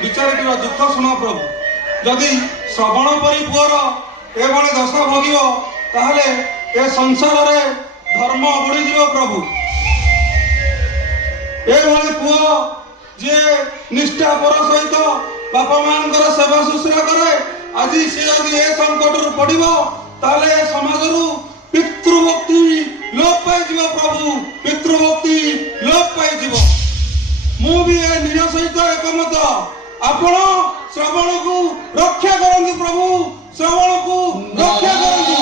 विचारटीर दुख शुण प्रभु जदि श्रवण परी पुअर एभली दशा भोग ताहले ए संसार रे धर्म बुड़ीज प्रभु एभली पुओ जे निष्ठा पर सहित बापा मान सेवा शुश्रूषा करे आज सी यदि ए संकट पड़ो ताले समाज पितृभक्ति लोप पाई प्रभु पितृभक्ति लोप पाई मु भी ए निज सहित एकमत आपण श्रवण को रक्षा करंतु प्रभु श्रवण को रक्षा करंतु